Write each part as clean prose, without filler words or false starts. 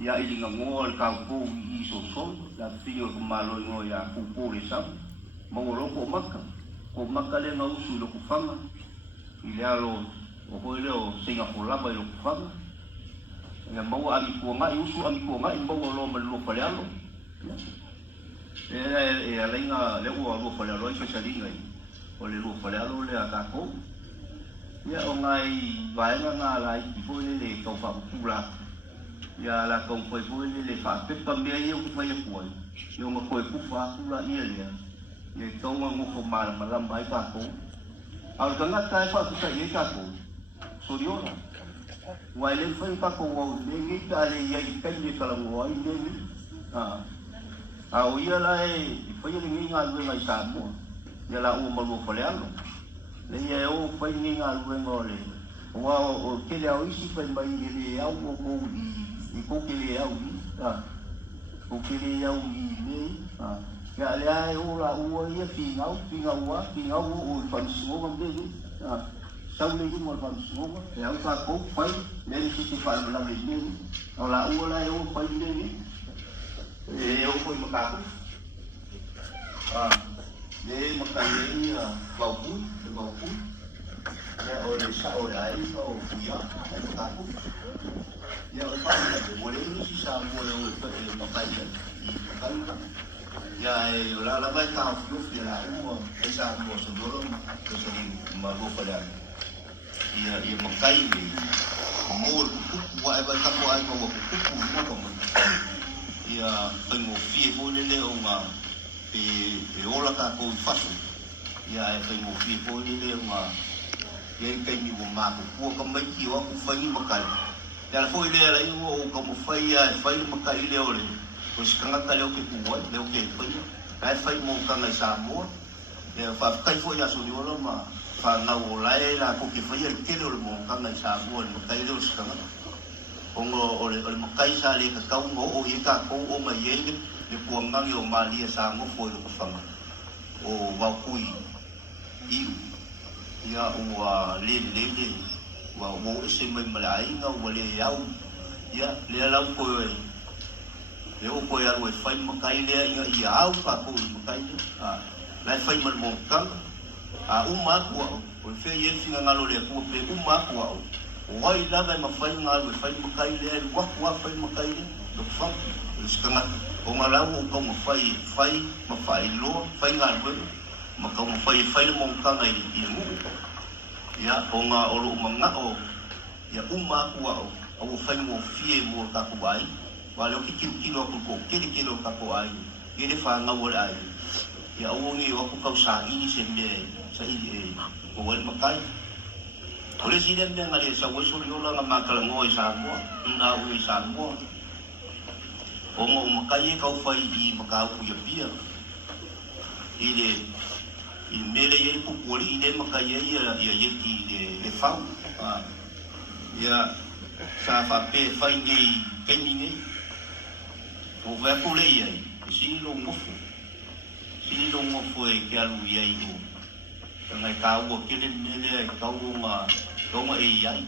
ya ilinga ngoa le kaupo I so la fio ko malo ngo ya kupo le sam mo lo ko maka le ngau su lo kufanga ile alo o ko le o singa ko lava lo kufanga ya mau ami ko ngai usu ami ko ngai mo lo mo lo pale alo e ala inga le o lo pale alo fa salinga o le lo pale alo le aka ko ya o ngai vai nga la I ko le ko fa pula ya la ko foi le fa pe pa me yo ko foi ko yo ngo ko ku fa pula ia le ye to ngo ko mal malam bai ka ko al kanga kai fa ku sa ye ka ko so yo la wa le fa ka ko wa le ngi ka le ye ka le ka la wa le a o ia la e fa ye ngi nga lu ngai sa mo ya la o ma lu fa le alo le ye o fa ngi nga lu ngo le wa o ke le o isi fa mai le au o ko I ko ke le au ko ke le au le ya le ai o la o ia finga o fa so mo be sau le mo fa so ya o fa ko fai le si fa la le le o la o la o fa le e o ko mo ka ko le mo ka le ba pu ya o le sa o la o fu ya ka ko ya o fa boleh si sa boleh makai ya la vai ka fu ya o esa mo so dolo que so ma go para ya makai ni mo wa vai ka mo ai mo ku ya pengo fie boleh le o ma e ola ka ko fasu ya pengo fie boleh le o ma ya kai ni mo ma ko ka mai ki o ku fa ni makai ya foi le la o como foi fai maka ile ole o skanga ka le o ke kuwa le o ke foi ai fai mo ka na sa mo ya fa kai foi ya so ni ola ma fa na o la la ko ke foi el ke le mo ka na sa mo maka ile o skanga o ole maka sa le ka ka mo o ye ka ko o ma ye le puanga yo ma li sa mo foi lo fa ma o va kui I ya o le wa wo se mai malai nga wo le yau ya le la ko e o ko ya wo fai makai le ia au ka ko makai la fai mal mo kan uma ko o fe ye singa ngalo le ko pe uma ko o wai la ga ma fai ngalo fai makai le wa fai makai le do fa skanga o ngala o ko mo fai ma fai lo fai ngalo ma ko mo fai mo kan ai mu ya onga olo manga o ya uma kuwa o fai mo fie mo ka ko ai wale o kilo ko kilo ka ko ai ele fa nga wala ai ya o ngi o ko ka sa ini se me sa ini o wal makai ole si den nga le sa wo so yo la nga makala ngoi sa mo na o sa mo o mo makai ka o fai I maka ku ya pia ile I mele ye ku poli ile maka ye ye ki le fau ya sa fa pe fa ngi keningi o va ku le ye si lo mo fu e ke alu ye I ngai ka wo ke le mele ka wo ma e ye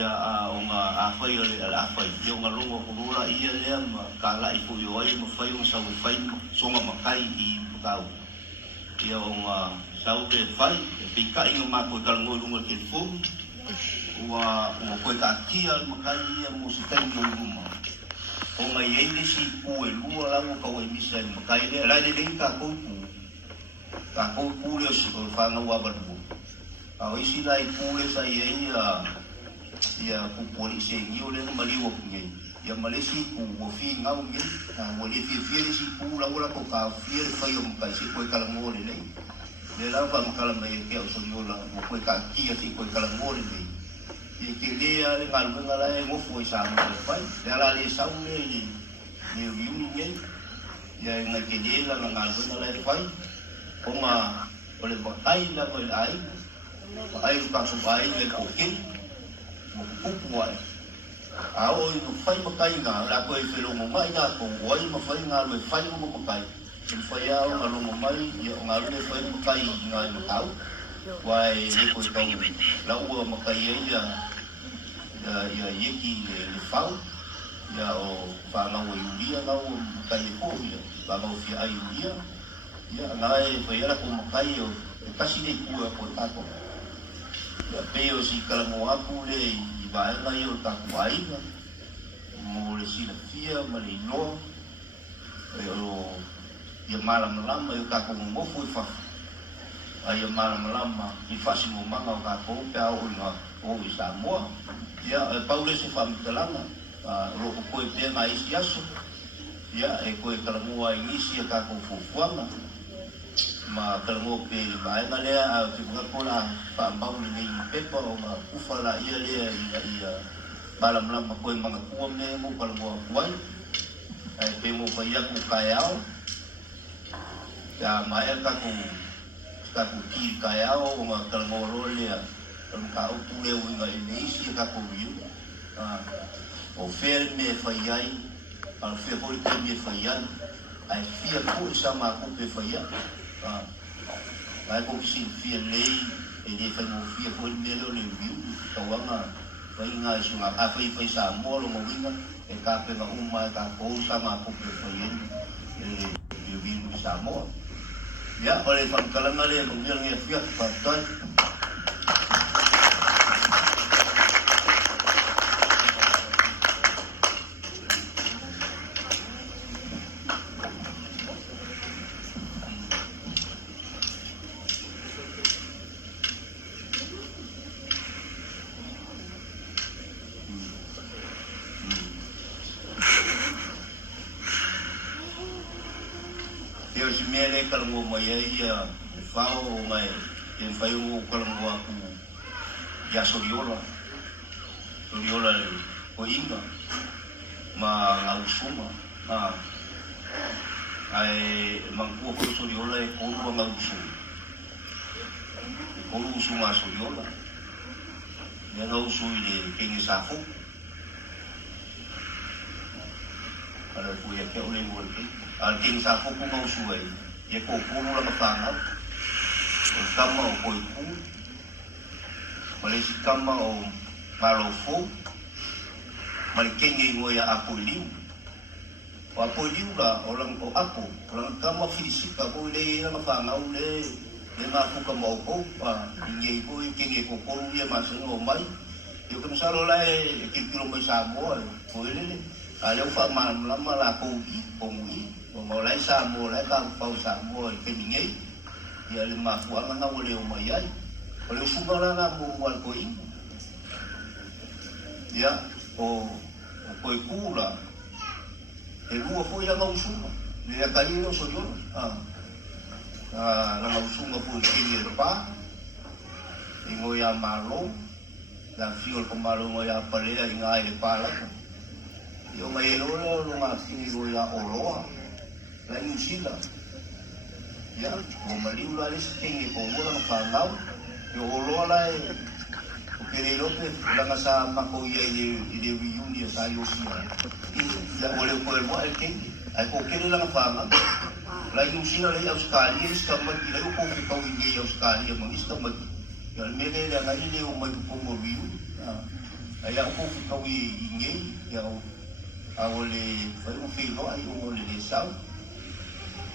ya o nga a fa yo le a fa yo nga lo ko la ia le ma ka la I fu yo ai mo fa yo sa wo fa so nga makai I ka ia o nga sau ke fai pe ka inga ma ko kal ngoi lunga ke fu wa ko ka kia makai ia mo se kai no luma o nga ye ni si ku e lua la ko e misa makai le la le ka ko le so fa na wa ba bu a o isi lai ku le sa ia ku poli se ni o le ma li wo ngi ya malesi ku wo fi ngau ngi wo le fi si ku la ko ka fi fa yo makai si ko kala ngoi le la fa makala mai ke o so yola mo ko ka ki ati ko kala ngore ni ke le ale ngal ngala e mo foi sa mo fai le ala le sa me ni yumi ni ya nga ke le la ngal ngala e fai o ma o le ai la ko ai ka so ai le ko ki mo ku wa a o no fai makai nga la ko e felo mo mai nga ko o ai ma fai nga le fai mo makai fai ao ngalo mai ia ngalo le fai makai ngai makau wai le ko tau la ua makai ia yeki le fau ia o whanau e uria ngau kai e ko ia whanau fia ai uria ia ngai whai ara ko makai o e kasi nei kua ko tako ia peo si kalango aku le i vaenga i o tako aiga mo le sina fia ma le inoa e o ia malama i o kako ngofu i whafu a ia malama i whasi mo manga o kako pe au o i Samoa ia e paule se whamikalanga roko koe pia ngā isi aso ia e koe kalangoa i ngisi a kako fufuanga ma kalangoa pe vaenga lea a te mga kola whaambau ni nei pepa o ma ufa la ia lea ia malama koe mga kua me mo kalangoa kuai e pe mo whai aku kai au ia mai a kako ki kai au o ma kalangoa roa lea ka o tu leo inga i neisi e kako riu o fere me whai ai al fere hori ke me whai ai ai fia ko i sa ma kupe whai ai ai ko kisi fia lei e le whai mo fia hori me leo le riu kawanga whai ngā isu ngā ka whai sa molo mo winga e ka pena uma e ka kou sa ma kupe whai ai e le riu sa moa ia o le whankalanga le mo ngia ngia fia whatai Yo si mele kalango mai ia e whao o ngai e whai o kalango aku ia soriola o inga ma ngā usuma ai mangkua ko soriola e koru ngā usuma e koru usuma soriola ia ngā usui le kengi safo ala ku ia ke ole mo le al king sa ko ko mau suai e ko ko la mafanga o kama o ko ku male si kama o malofo male kengi ngo ya apoliu o apoliu la o lang o apo lang kama fisika ko le la mafanga o le ma ku kama o ko pa ngi ko kengi ko ko ya maso o mai yo ko salo la e ki kilo mai sa mo ko le ale fa man la mala ko i mo lai sa mo lai ka pau sa mo ke mingai ia le ma ku ana o le o mai ai o le sunga la na mo wal ko i ia o ko i kula e lu fo ia no sunga le ka i no so yo la ma sunga fu ki ni pa i mo ia malo la fiol ko malo mo ia palea i ngai le pala yo mai lo ma ki go ia oroa la Nusila ya o maliu la les kengi ko mola whanau yo oloa la e o kere lope la ngasa mako ia i de reunion sa yo sia ya ole ko el moa el kengi ai ko kere la whanau la Nusila la Australia sta ma ki la ko fi ko i Australia mo sta ma ya me le la ngai le o mai ko mo riu ai ya ko fi ko i ngai ya a ole foi un filo ai o ole de sau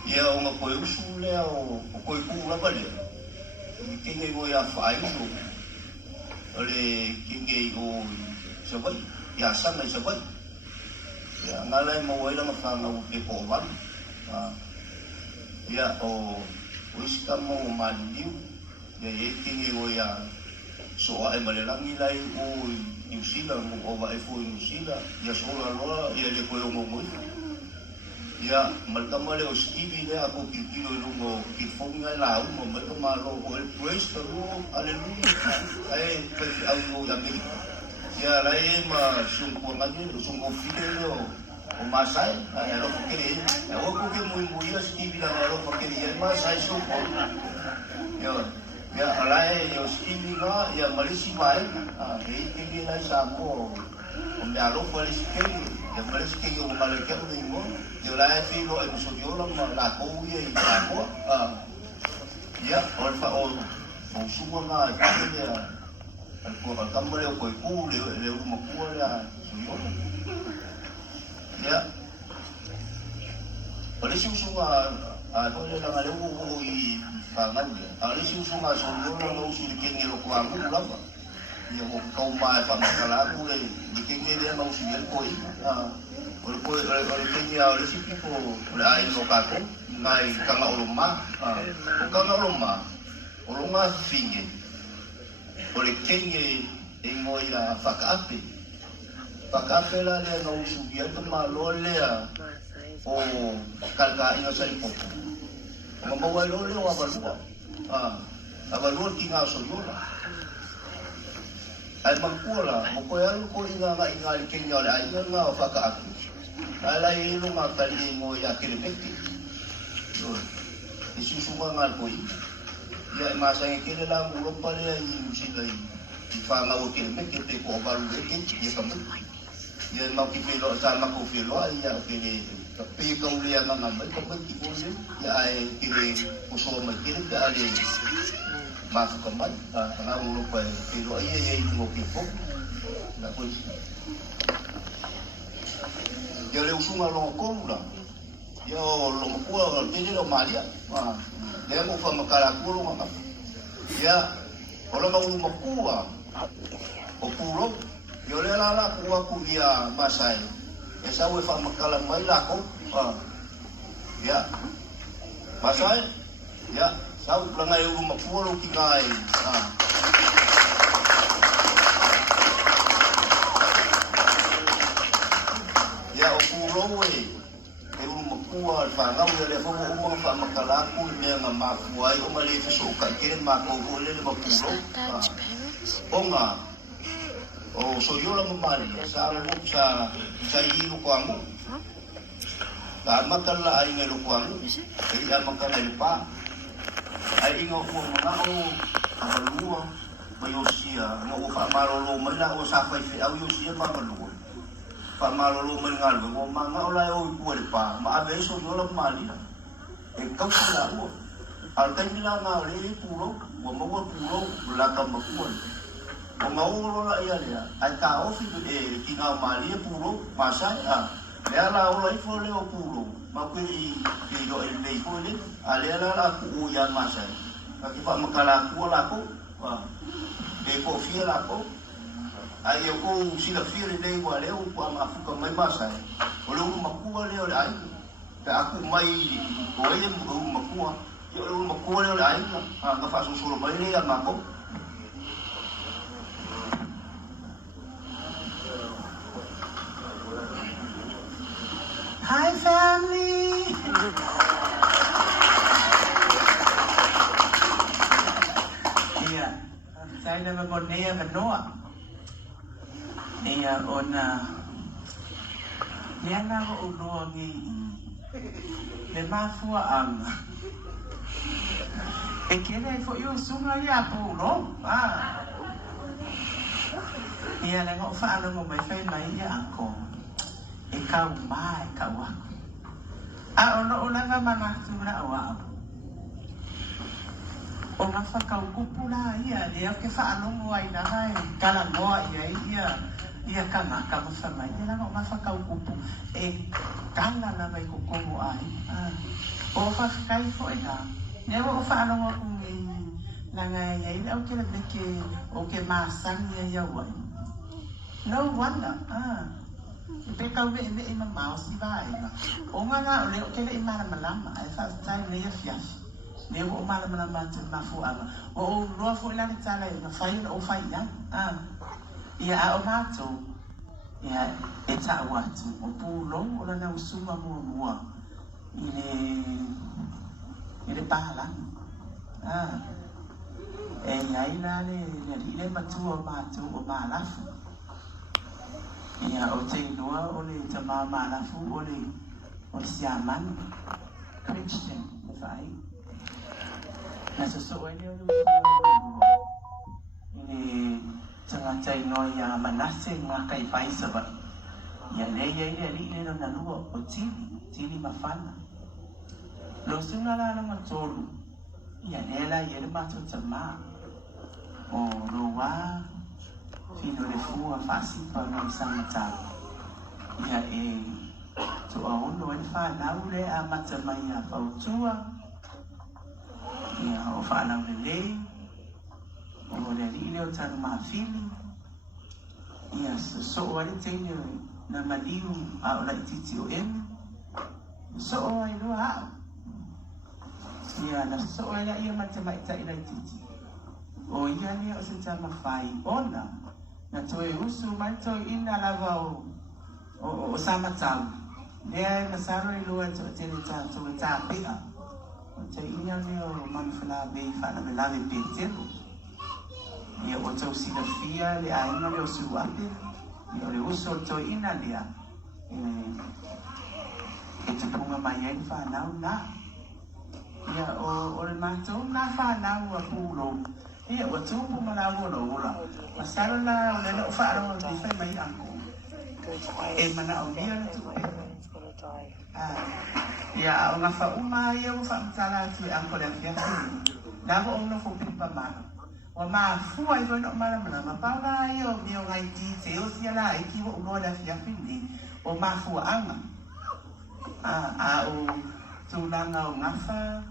ia o nga koe usu lea o koe kūra pale kinge o ia whae usu o le kinge o sawai ia sanga i sawai ia ngalai mo waila mawhanga o ke kōwan ia o iska mo o maliliu ia e kinge o ia soa e malelangi lai o New Zealand o wa e fo New Zealand ia sola loa ia le koe o ngomoi ia malkamale o Stevie le ako kilo lungo ki fonga la umo malkamalo o el praise the Lord hallelujah ai pe au o yami ia la e ma sunko ngani sunko file o masai ai ro kiri o ko ke muy Stevie la ro kiri ia masai sunko ia ala e o Stevie la ia malisi mai e kiri la sa mo o me alo polisi kiri ia malisi kiri o malake o mo yo la e filo e so yo la ko ia i ko ia o fa o sumo na ia al ko al kamale o ko ku le mo ku la so yo Ya. Oleh sunga oleh lang ale I pangan dia. Oleh sunga solo lo usi dikengelo ko aku lama. Ya ko kau mai pa makala aku le dikengelo dia mau usi ko oleh kenya oleh sipu ko oleh ai no kako ngai kanga oloma kanga oloma finge oleh kenya ngoi la fakape la le no usi dia ko malo le o kalga ino sa ipopo. Mamawai lo le o abalua. Abalua tinga so yola. Ai mangkula, mo ko yalo ko inga kenya le ai nga faka aku. Ala ilo nga kali mo ya kilemeti. Yo. Isusunga ngal ko ya masa ngikile lang ulo pale ai musida fa nga o kilemeti te ko balu ete ya kamu. Ya mau kipilo sama ko filo ai ya kini tapi kau lihat mana mereka bertimbul ya ai kiri usul mereka ada masuk kembali karena lupa kiri iya mau kipok nggak boleh dia le usul ngalong kong lah ya long kuah jadi lo malia dia mau faham kalau lo nggak ya kalau mau rumah kuah okulo ya le lala kuah kuah masai esa we fa makala mai lako ya masai ya sau plangai rumah pulo kingai ya okulo we rumah pulo fa ngau le fa umang fa makala ku me nga mafuai o male fiso ka kire mako le le pulo onga o so yo la mamali sa ilo ko amo ka makala ay ngelo ko amo ay makala lupa ay ingo ko mga o abalua mayosia mo fa marolo mala o sa fa fi au yosia mabalua fa marolo mangal mo mga ola o ko pa maabe so yo la mamali e ka sala o al kanila na le puro mo mo puro la ka makuan o mauro la ia lea ai ka ofi kinga mali puro masa lea la ola ifo leo puro ma kuri lo le ifo le ale la ku ya masa ka ki pa makala ku la ko de ko fi la ko ai ko si la fi le wa leo ku ma fu ka mai masa o lo maku leo ai ka aku mai ko ye maku yo maku leo ai ka fa so so mai le ma ko Hi, family. Iya, saya nama Bonea Manoa. Iya, ona. Dia nama uruangi. Lemafua ang. Kena ifo yo sungai ya pulo. Iya, lengok fa ano mo may fay mai ya angko. Ikaw mai ikaw ako. Ono nga manatu na awa. O nga fa kau kupula ia dia ke fa ano mo ai na hai kala mo ia kama kama fa mai dia nga fa kau kupu kala na mai ko mo ai. O fa kai fo ina. Ne mo fa ano mo kung na nga ia o ke na ke o ke masang ia wa. No wonder. Pe kau me mau si vai. O nga o le o ke le imana malama ai fa tai le ia fias. Ne o malama tu mafu ama. O ro fo la tala na fai o fai ya. Ia o mato. Ia eta watu o pulo o la na usuma mo. Ile pala. Ai la le matu o matu o malafu. Ia o te noa o le tama malafu o le siaman Christian le fai. Na so ele o ile tanga tai no ia manase nga kai fai saba. Ia le no na lua o tili mafana. Lo sunga la na tolu. Ia le matu tama. O lo wa fino le fua fasi pa no sama tau. Ia to own no whanau le a mata mai a whautua. Ia o whanau le lei. O le li leo tanu mawhili. Ia so o ale teine na maliu a o lai titi o emu. So o ai loa hao. Ia na so o ai ia mata mai ta i lai titi. O ia lea o se tama whai ona. Na toe usu mai toi ina lava o samatau. Lea e masaro i lua to tene tātou e tāpea. O te ina lea o manwhana bei whana me lawe pētero. Ia o tau sila fia le a ina lea o suape. Ia o le uso o toi ina lea. E te punga mai ai whanau nā. Ia o le mātou nā whanau a pūlo. Ia o tūpu malawu o ora. Masaro la o le o whaarong o te whai mai anko. E mana o lia na tupe. Ia o ngā whauma ia o whaamtala atu e anko le awhiawhi. Nāko o ngā whopipa mana. O mā fua i wai no mana mana. Ma pauna ia o mio ngai ti te o sia la e kiwa unoa le awhiawhi ni. O mā fua anga. A o tūlanga o ngawha.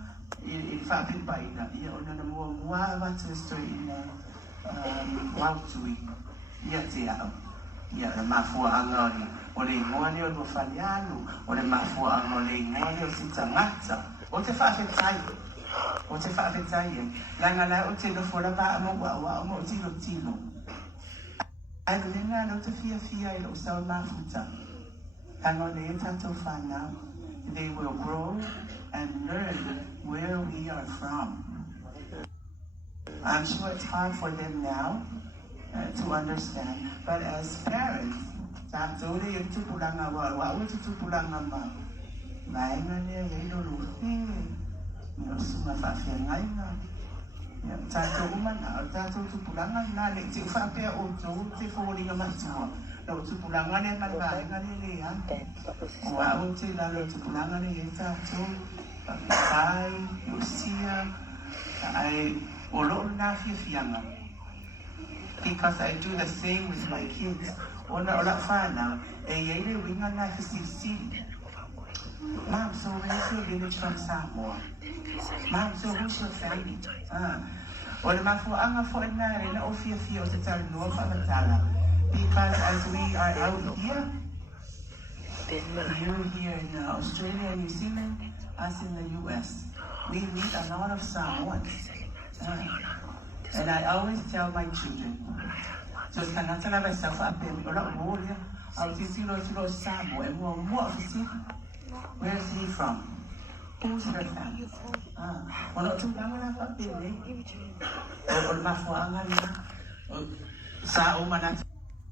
I whapipa ina. Ia o nana mua watu stoi ina. Wautui. Ia te au. Ia le mafua anga o le ingoa leo no whalialu, o le mafua anga o le ingoa leo si tangata, o te whaafetai, o te whaafetai e, langa lai o te nofora ba amo wa o mo tilo tilo. Ai kulinga no te fia i lo sao mafuta, langa o le e tato whanau, they will grow and learn where we are from. I'm sure it's hard for them now, to understand, but as parents, tātou le e tupulanga wa o tupulanga ma. Vaenga lea e ilo luhi, me o sunga whawhiangainga. Tātou umana, tātou tupulanga nā le te whapea o tō te whōringa matua. Lau tupulanga le man vaenga le an. Wa o te lalo tupulanga le e tātou, whai, usia, ai o loo nā whiawhianga. Because I do the same with my kids. Ona ola whanau, e yeile winga nai whisiri. Mom, so where's your village from Samoa? Mom, so who's your family? Ola mafuanga fo ina re na ofia o te tala noa whamatala. Because as we are out here, you here in Australia and New Zealand, us in the US, we meet a lot of Samoans. And I always tell my children, just kanata na myself up there, ola uolia, au titilo tilo Samoa, e mua fisi. Where is he from? Who's her family? Ola tulanga na pa pili. Ola mafuanga niya. Sa umana